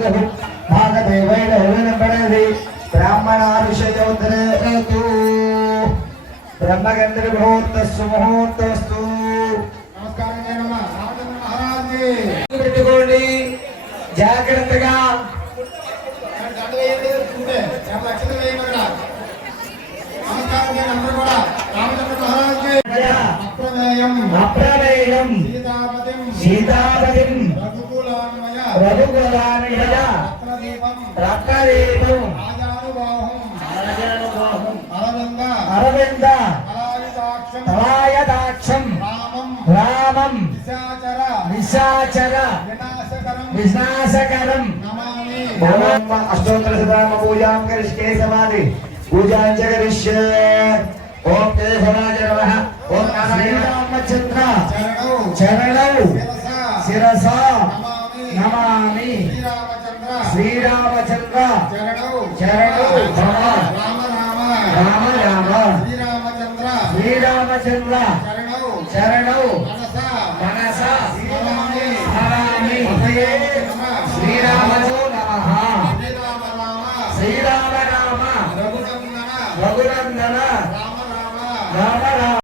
భాగదేవైన హృదయపడేది బ్రాహ్మణాభిషయోత్తు బ్రహ్మగంధ ముహూర్తస్సు ముహూర్తస్తు. పెట్టుకోండి. జాగ్రత్తగా. అప్రమేయం. సీతాపతిం. సీతాపతిం. రత్నదీపం రాజానుబాహుం. అరవింద. తలాయదాక్షం. రామం. నిశాచర. వినాశకరం. అష్టోత్తర శతనామ పూజాం కరిష్కే సమాధి. పూజాం చ కరిష్యే. ఓం కేశవాయ నమః. ఓం శ్రీరామచంద్ర. చరణౌ. చరణౌ శిరస. నమామి. శ్రీరామచంద్ర. చరణు. రామనామ రామ శ్రీరామచంద్ర. చరణు. శ్రీరామ రామ రఘునందన రామ రామ.